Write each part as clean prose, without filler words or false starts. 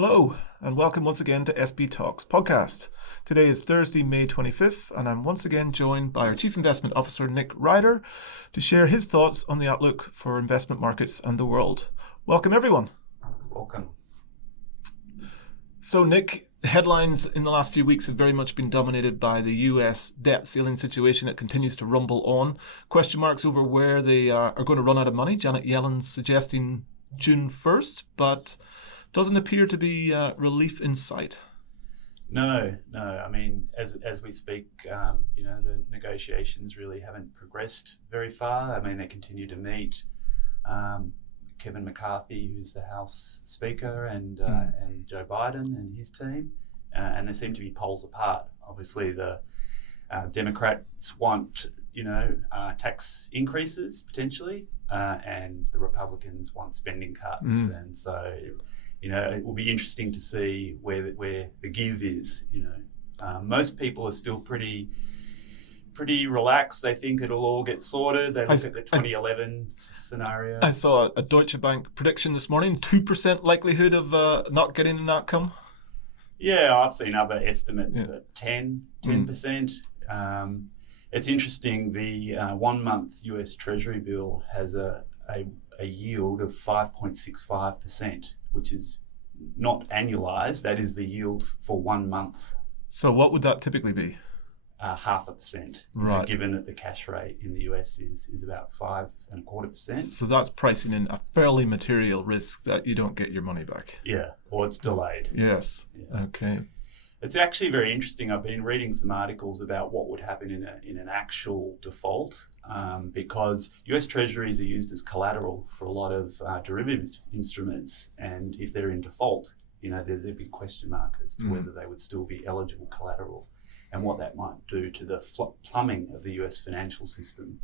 Hello, and welcome once again to SB Talks podcast. Today is Thursday, May 25th, and I'm once again joined by our Chief Investment Officer, Nick Ryder, to share his thoughts on the outlook for investment markets and the world. Welcome, everyone. Welcome. So, Nick, headlines in the last few weeks have very much been dominated by the US debt ceiling situation that continues to rumble on. Question marks over where they are going to run out of money. Janet Yellen's suggesting June 1st, but doesn't appear to be relief in sight. No. I mean, as we speak, the negotiations really haven't progressed very far. I mean, they continue to meet. Kevin McCarthy, who's the House Speaker, and Joe Biden and his team, and they seem to be poles apart. Obviously, the Democrats want, tax increases potentially, and the Republicans want spending cuts, and so. It will be interesting to see where the give is. Most people are still pretty relaxed. They think it'll all get sorted. They look at the 2011 scenario. I saw a Deutsche Bank prediction this morning, 2% likelihood of not getting an outcome. Yeah, I've seen other estimates at 10%. It's interesting, the 1 month US Treasury bill has a yield of 5.65%. Which is not annualized. That is the yield for 1 month. So what would that typically be? 0.5%. Right. Given that the cash rate in the US is about 5.25%. So that's pricing in a fairly material risk that you don't get your money back. Yeah, or it's delayed. Yes. Yeah. Okay. It's actually very interesting. I've been reading some articles about what would happen in an actual default, because US Treasuries are used as collateral for a lot of derivative instruments, and if they're in default, there's a big question mark as to whether they would still be eligible collateral, and what that might do to the plumbing of the US financial system.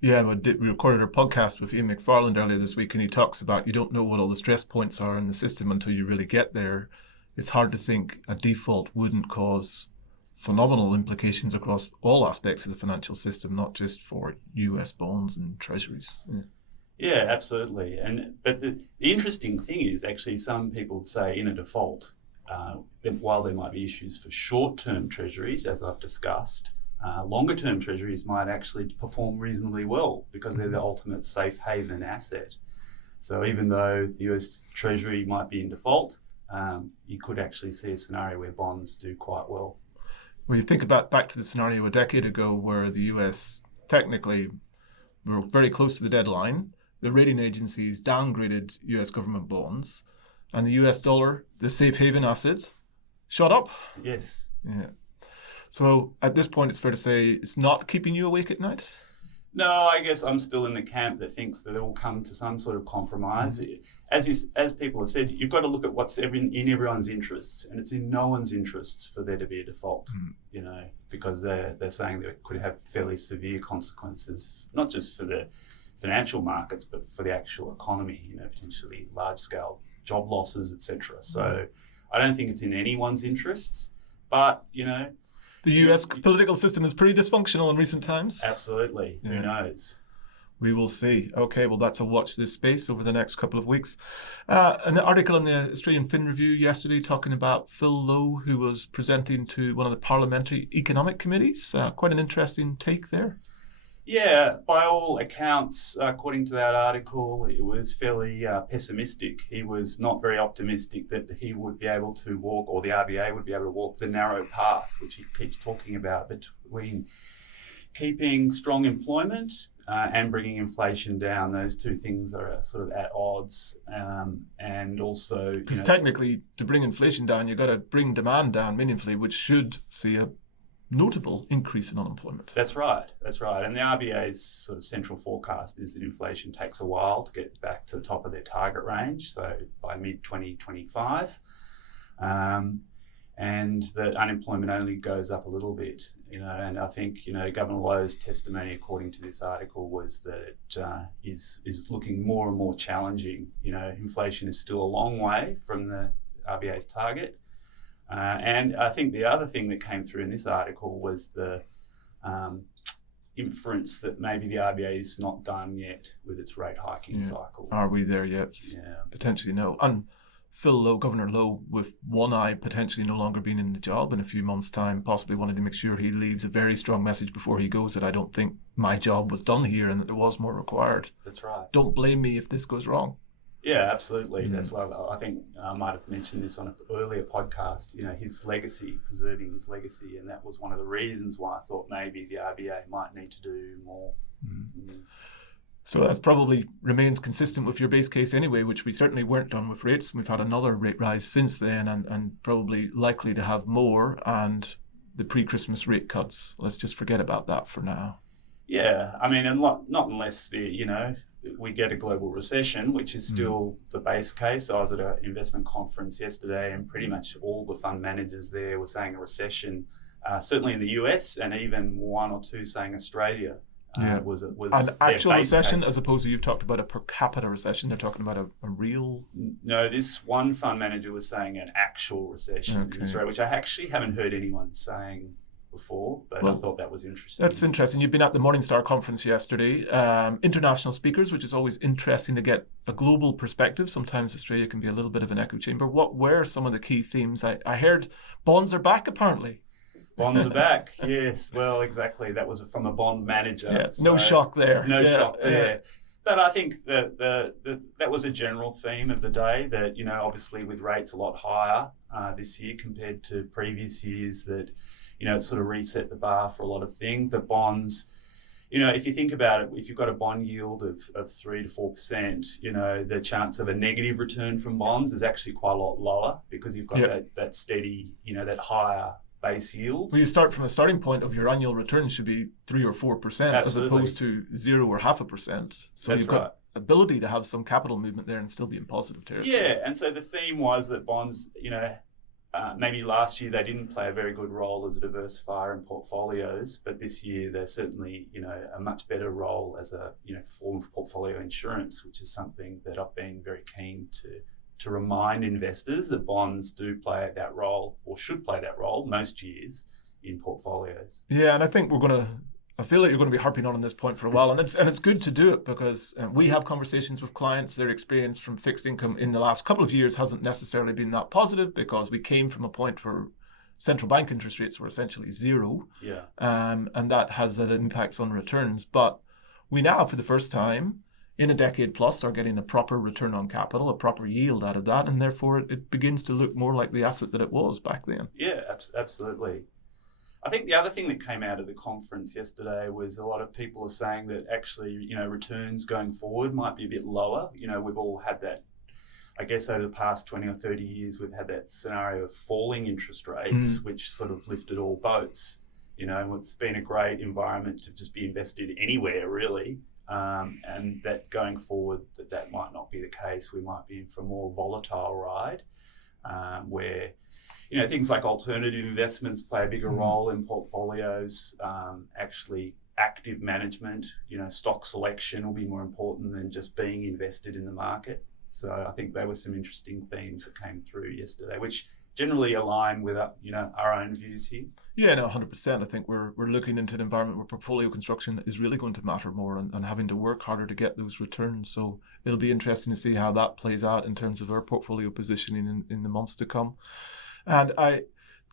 Yeah, we recorded our podcast with Ian McFarland earlier this week, and he talks about you don't know what all the stress points are in the system until you really get there. It's hard to think a default wouldn't cause phenomenal implications across all aspects of the financial system, not just for US bonds and treasuries. Yeah, absolutely. But the interesting thing is actually some people would say in a default, while there might be issues for short-term treasuries, as I've discussed, longer-term treasuries might actually perform reasonably well because they're the ultimate safe haven asset. So even though the US Treasury might be in default, you could actually see a scenario where bonds do quite well. Well, you think back to the scenario a decade ago where the US technically were very close to the deadline. The rating agencies downgraded US government bonds, and the US dollar, the safe haven asset, shot up. Yes. Yeah. So at this point, it's fair to say it's not keeping you awake at night? No, I guess I'm still in the camp that thinks that it will come to some sort of compromise. As people have said, you've got to look at what's in everyone's interests, and it's in no one's interests for there to be a default, because they're saying that it could have fairly severe consequences, not just for the financial markets, but for the actual economy, potentially large-scale job losses, etc. So I don't think it's in anyone's interests, but, the US political system is pretty dysfunctional in recent times. Absolutely. Yeah. Who knows? We will see. Okay, well, that's a watch this space over the next couple of weeks. An article in the Australian Fin Review yesterday talking about Phil Lowe, who was presenting to one of the parliamentary economic committees. Quite an interesting take there. Yeah, by all accounts, according to that article, it was fairly pessimistic. He was not very optimistic that he would be able to walk, or the RBA would be able to walk the narrow path, which he keeps talking about, between keeping strong employment and bringing inflation down. Those two things are sort of at odds, and also... Because technically, to bring inflation down, you've got to bring demand down meaningfully, which should see a notable increase in unemployment. That's right. And the RBA's sort of central forecast is that inflation takes a while to get back to the top of their target range, so by mid-2025, and that unemployment only goes up a little bit, and I think, Governor Lowe's testimony, according to this article, was that it is looking more and more challenging. Inflation is still a long way from the RBA's target. And I think the other thing that came through in this article was the inference that maybe the RBA is not done yet with its rate hiking cycle. Are we there yet? Yeah. Potentially no. And Governor Lowe, with one eye potentially no longer being in the job in a few months' time, possibly wanted to make sure he leaves a very strong message before he goes that I don't think my job was done here and that there was more required. That's right. Don't blame me if this goes wrong. Yeah, absolutely. That's why I think I might have mentioned this on an earlier podcast, his legacy, preserving his legacy. And that was one of the reasons why I thought maybe the RBA might need to do more. So that probably remains consistent with your base case anyway, which we certainly weren't done with rates. We've had another rate rise since then and probably likely to have more. And the pre-Christmas rate cuts, let's just forget about that for now. Yeah, I mean, and not unless we get a global recession, which is still the base case. I was at an investment conference yesterday, and pretty much all the fund managers there were saying a recession. Certainly in the US, and even one or two saying Australia was an actual recession, case. As opposed to you've talked about a per capita recession. They're talking about a real. No, this one fund manager was saying an actual recession in Australia, which I actually haven't heard anyone saying before, but I thought that was interesting. That's interesting. You've been at the Morningstar conference yesterday. International speakers, which is always interesting to get a global perspective. Sometimes Australia can be a little bit of an echo chamber. What were some of the key themes? I heard bonds are back, apparently. Bonds are back, yes. Well, exactly. That was from a bond manager. Yeah, so no shock there. No shock there. But I think that that was a general theme of the day, that, obviously with rates a lot higher this year compared to previous years, that, it sort of reset the bar for a lot of things. The bonds, if you think about it, if you've got a bond yield of 3 to 4%, the chance of a negative return from bonds is actually quite a lot lower, because you've got that steady, that higher base yield. Well, you start from a starting point of your annual return should be 3 or 4%, as opposed to 0 or 0.5%. So That's you've got ability to have some capital movement there and still be in positive territory. Yeah, and so the theme was that bonds, maybe last year they didn't play a very good role as a diversifier in portfolios, but this year they're certainly, a much better role as a, form of portfolio insurance, which is something that I've been very keen to remind investors that bonds do play that role, or should play that role most years in portfolios. Yeah, and I think I feel like you're going to be harping on this point for a while, and it's good to do it, because we have conversations with clients. Their experience from fixed income in the last couple of years hasn't necessarily been that positive, because we came from a point where central bank interest rates were essentially zero, and that has an impact on returns. But we now, for the first time in a decade plus, are getting a proper return on capital, a proper yield out of that, and therefore it begins to look more like the asset that it was back then. Yeah, absolutely. I think the other thing that came out of the conference yesterday was a lot of people are saying that actually, returns going forward might be a bit lower. We've all had that, I guess, over the past 20 or 30 years, we've had that scenario of falling interest rates, which sort of lifted all boats. And it's been a great environment to just be invested anywhere, really. And that going forward, that might not be the case. We might be in for a more volatile ride, where things like alternative investments play a bigger role in portfolios. Actually, active management, stock selection will be more important than just being invested in the market. So I think there were some interesting themes that came through yesterday, which generally align with our own views here. Yeah, no, 100%. I think we're looking into an environment where portfolio construction is really going to matter more, and having to work harder to get those returns. So it'll be interesting to see how that plays out in terms of our portfolio positioning in the months to come. And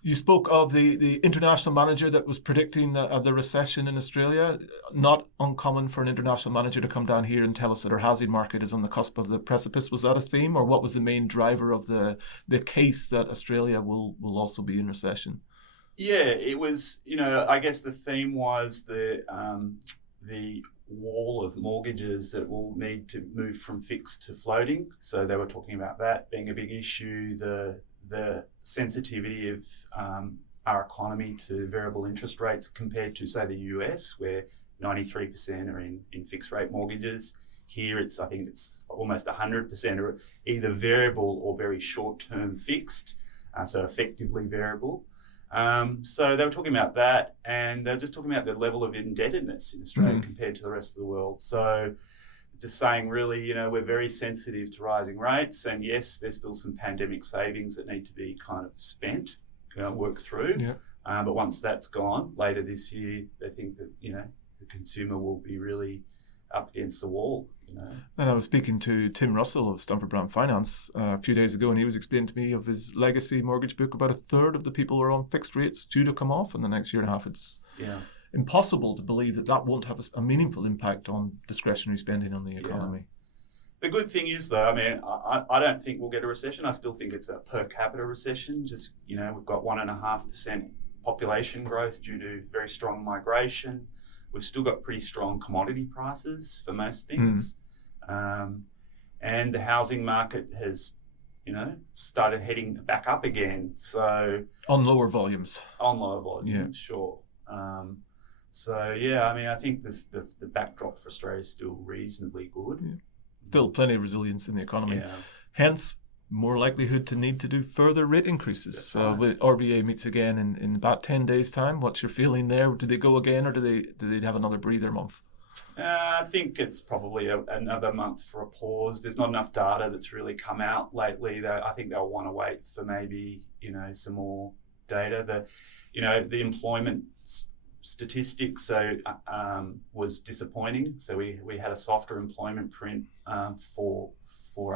you spoke of the international manager that was predicting the recession in Australia. Not uncommon for an international manager to come down here and tell us that our housing market is on the cusp of the precipice. Was that a theme, or what was the main driver of the case that Australia will also be in recession? Yeah, it was, I guess the theme was the wall of mortgages that will need to move from fixed to floating. So they were talking about that being a big issue, the sensitivity of our economy to variable interest rates compared to, say, the US, where 93% are in fixed rate mortgages. Here, I think it's almost 100% are either variable or very short-term fixed, so effectively variable. So they were talking about that, and they were just talking about the level of indebtedness in Australia compared to the rest of the world. So just saying, really, we're very sensitive to rising rates, and yes, there's still some pandemic savings that need to be kind of spent, worked through. Yeah. But once that's gone later this year, they think that, the consumer will be really up against the wall. And I was speaking to Tim Russell of Stamford Brown Finance a few days ago, and he was explaining to me of his legacy mortgage book. About a third of the people are on fixed rates due to come off in the next year and a half. It's impossible to believe that won't have a meaningful impact on discretionary spending on the economy. The good thing is, though, I mean, I don't think we'll get a recession. I still think it's a per capita recession. Just, we've got 1.5% population growth due to very strong migration. We've still got pretty strong commodity prices for most things. And the housing market has, started heading back up again. So on lower volumes. Sure. I think the backdrop for Australia is still reasonably good. Yeah. Still plenty of resilience in the economy. Yeah. Hence, more likelihood to need to do further rate increases. So RBA meets again in about 10 days' time. What's your feeling there? Do they go again, or do they have another breather month? I think it's probably another month for a pause. There's not enough data that's really come out lately. I think they'll want to wait for maybe some more data. The employment statistics was disappointing. So we had a softer employment print for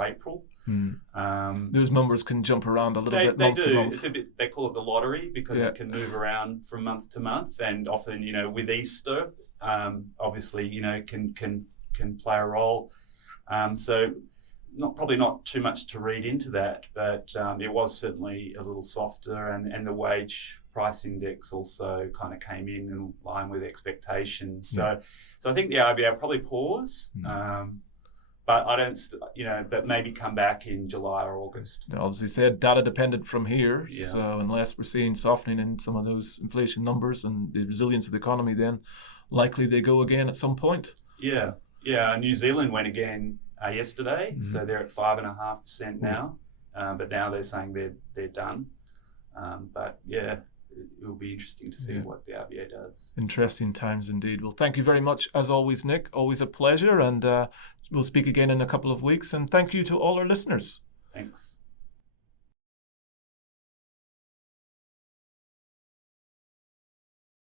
April. Those numbers can jump around a little bit month to month. It's a bit. They call it the lottery because it can move around from month to month, and often with Easter, obviously can play a role. So probably not too much to read into that, but it was certainly a little softer, and the wage price index also kind of came in line with expectations. So I think the RBA will probably pause, but I don't, but maybe come back in July or August. As you said, data dependent from here. Yeah. So unless we're seeing softening in some of those inflation numbers and the resilience of the economy, then likely they go again at some point. Yeah. New Zealand went again yesterday, so they're at 5.5% now. But now they're saying they're done. But yeah, it will be interesting to see what the RBA does. Interesting times indeed. Well, thank you very much as always, Nick. Always a pleasure, and we'll speak again in a couple of weeks. And thank you to all our listeners. Thanks.